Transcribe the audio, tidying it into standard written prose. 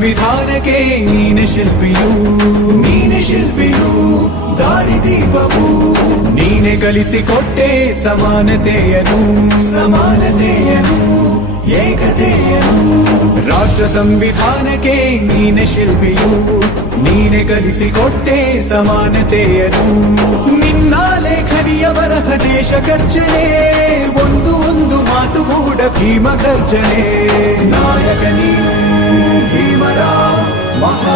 ಸಂವಿಧಾನಕ್ಕೆ ನೀನೆ ಶಿಲ್ಪಿಯು ದಾರಿದೀಪವು ನೀನೆ ಕಲಿಸಿಕೊಟ್ಟೆ ಸಮಾನತೆಯನು ಏಕತೆಯನು ರಾಷ್ಟ್ರ ಸಂವಿಧಾನಕ್ಕೆ ನೀನೆ ಶಿಲ್ಪಿಯು ನೀನೆ ಕಲಿಸಿಕೊಟ್ಟೆ ಸಮಾನತೆಯನು ನಿನ್ನ ಲೇಖನಿಯ ಬರಹ ದೇಶ ಗರ್ಜನೆ ಒಂದು ಮಾತುಗೂಡ ಭೀಮ ಗರ್ಜನೆ ನಾಯಕ ನೀನು ಭೀಮರ ಮಹಾ